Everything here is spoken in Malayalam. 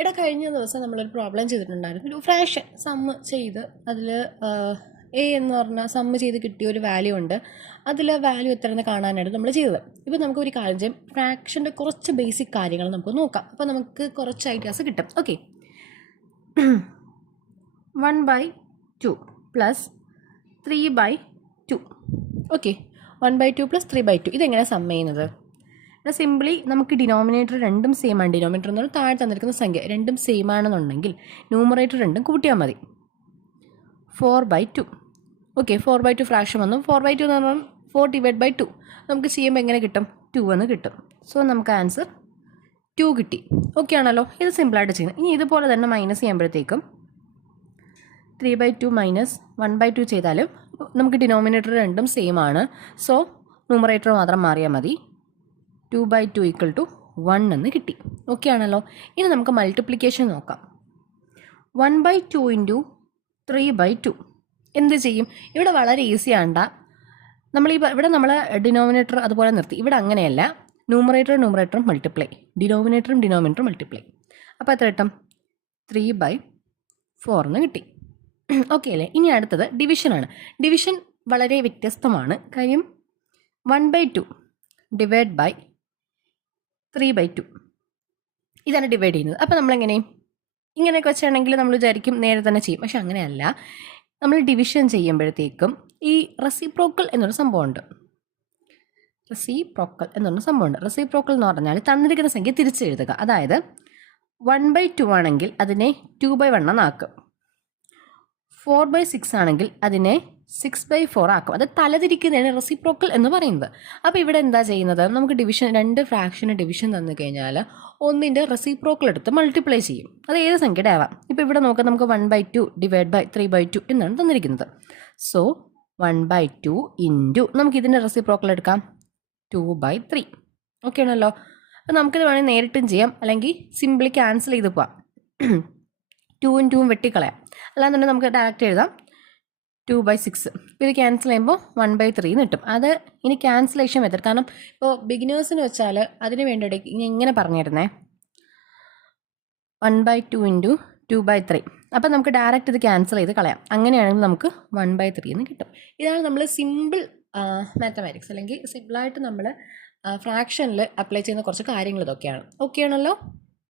എടാ കഴിഞ്ഞ ദിവസം നമ്മളൊരു പ്രോബ്ലം ചെയ്തിട്ടുണ്ടായിരുന്നു. ഒരു ഫ്രാക്ഷൻ സമ്മ് ചെയ്ത് അതിൽ എ എന്ന് പറഞ്ഞാൽ സമ്മ് ചെയ്ത് കിട്ടിയ ഒരു വാല്യൂ ഉണ്ട്. അതിൽ വാല്യൂ എത്രയെന്ന് കാണാനായിട്ട് നമ്മൾ ചെയ്തത്. ഇപ്പോൾ നമുക്കൊരു കാര്യം ചെയ്യും, ഫ്രാക്ഷൻ്റെ കുറച്ച് ബേസിക് കാര്യങ്ങൾ നമുക്ക് നോക്കാം. അപ്പോൾ നമുക്ക് കുറച്ച് ഐഡിയാസ് കിട്ടും. Okay, 1/2 plus 3/2. ഓക്കെ, 1/2 പ്ലസ് 3/2 ഇതെങ്ങനെയാണ് സമ്മ് ചെയ്യുന്നത്? സിംപ്ലി നമുക്ക് ഡിനോമിനേറ്റർ രണ്ടും സെയിം ആണ്. ഡിനോമിനേറ്റർ എന്ന് പറഞ്ഞാൽ താഴെ തന്നിരിക്കുന്ന സംഖ്യ രണ്ടും സെയിം ആണെന്നുണ്ടെങ്കിൽ ന്യൂമറേറ്റർ രണ്ടും കൂട്ടിയാൽ മതി. 4/2. ഓക്കെ, 4/2 ഫ്രാക്ഷൻ വന്നു. 4/2 എന്ന് പറഞ്ഞാൽ 4/2 നമുക്ക് ചെയ്യുമ്പോൾ എങ്ങനെ കിട്ടും? 2 എന്ന് കിട്ടും. സോ നമുക്ക് ആൻസർ 2 കിട്ടി. ഓക്കെ ആണല്ലോ, ഇത് സിമ്പിളായിട്ട് ചെയ്യുന്നത്. ഇനി ഇതുപോലെ തന്നെ മൈനസ് ചെയ്യുമ്പോഴത്തേക്കും 3/2 മൈനസ് 1/2 ചെയ്താലും നമുക്ക് ഡിനോമിനേറ്റർ രണ്ടും സെയിം ആണ്. സോ ന്യൂമറേറ്റർ മാത്രം മാറിയാൽ മതി. 2/2 = 1 എന്ന് കിട്ടി. ഓക്കെ ആണല്ലോ. ഇനി നമുക്ക് മൾട്ടിപ്ലിക്കേഷൻ നോക്കാം. 1/2 × 3/2 എന്ത് ചെയ്യും? ഇവിടെ വളരെ ഈസി ആണ്ട. ഇവിടെ നമ്മൾ ഡിനോമിനേറ്റർ അതുപോലെ നിർത്തി. ഇവിടെ അങ്ങനെയല്ല, ന്യൂമറേറ്ററും മൾട്ടിപ്ലൈ, ഡിനോമിനേറ്ററും മൾട്ടിപ്ലൈ. അപ്പോൾ എത്ര കിട്ടും? 3/4 എന്ന് കിട്ടി. ഓക്കെ അല്ലേ? ഇനി അടുത്തത് ഡിവിഷനാണ്. ഡിവിഷൻ വളരെ വ്യത്യസ്തമാണ്. കാര്യം 1/2 ഡിവൈഡ് ബൈ 3/2 ഇതാണ് ഡിവൈഡ് ചെയ്യുന്നത്. അപ്പോൾ നമ്മളെങ്ങനെ ഇങ്ങനെയൊക്കെ വെച്ചാണെങ്കിൽ നമ്മൾ വിചാരിക്കും നേരെ തന്നെ ചെയ്യും. പക്ഷെ അങ്ങനെയല്ല. നമ്മൾ ഡിവിഷൻ ചെയ്യുമ്പോഴത്തേക്കും ഈ റെസിപ്രോക്കൽ എന്നൊരു സംഭവമുണ്ട്. റെസിപ്രോക്കൽ എന്ന് പറഞ്ഞാൽ തന്നിരിക്കുന്ന സംഖ്യ തിരിച്ചെഴുതുക. അതായത് 1/2 ആണെങ്കിൽ അതിനെ 2/1 എന്നാക്കും. 4/6 ആണെങ്കിൽ അതിനെ 6/4 ആക്കും. അത് തലതിരിക്കുന്നതാണ് റെസിപ്രോക്കൽ എന്ന് പറയുന്നത്. അപ്പോൾ ഇവിടെ എന്താ ചെയ്യുന്നത്? നമുക്ക് ഡിവിഷൻ, രണ്ട് ഫ്രാക്ഷന് ഡിവിഷൻ തന്നു കഴിഞ്ഞാൽ ഒന്നിൻ്റെ റെസിപ്രോക്കൽ എടുത്ത് മൾട്ടിപ്ലൈ ചെയ്യും. അത് ഏത് സംഖ്യയുടെ ആവാം. ഇപ്പോൾ ഇവിടെ നോക്കാം, നമുക്ക് 1/2 ഡിവൈഡ് ബൈ 3/2 എന്നാണ് തന്നിരിക്കുന്നത്. സോ 1/2 ഇൻറ്റു നമുക്ക് ഇതിൻ്റെ റെസിപ്രോക്കൽ എടുക്കാം 2/3. ഓക്കെ ആണല്ലോ. അപ്പോൾ നമുക്കിത് വേണമെങ്കിൽ നേരിട്ടും ചെയ്യാം, അല്ലെങ്കിൽ സിംപ്ലി ക്യാൻസൽ ചെയ്ത് പോവാം. 2ഉം 2ഉം വെട്ടിക്കളയാം. അല്ലാന്നുണ്ടെങ്കിൽ നമുക്ക് ഡയറക്റ്റ് എഴുതാം 2/6. ഇപ്പോൾ ഇത് ക്യാൻസൽ ചെയ്യുമ്പോൾ 1/3 എന്ന് കിട്ടും. അത് ഇനി ക്യാൻസലേഷൻ മെത്തേഡ്. കാരണം ഇപ്പോൾ ബിഗിനേഴ്സിന് വെച്ചാൽ അതിന് വേണ്ടി ഇനി എങ്ങനെ പറഞ്ഞിരുന്നേ, 1/2 × 2/3. അപ്പോൾ നമുക്ക് ഡയറക്റ്റ് ഇത് ക്യാൻസൽ ചെയ്ത് കളയാം. അങ്ങനെയാണെങ്കിൽ നമുക്ക് 1/3 എന്ന് കിട്ടും. ഇതാണ് നമ്മൾ സിമ്പിൾ മാത്തമാറ്റിക്സ്, അല്ലെങ്കിൽ സിമ്പിളായിട്ട് നമ്മൾ ഫ്രാക്ഷനിൽ അപ്ലൈ ചെയ്യുന്ന കുറച്ച് കാര്യങ്ങൾ ഇതൊക്കെയാണ്. ഓക്കെ ആണല്ലോ.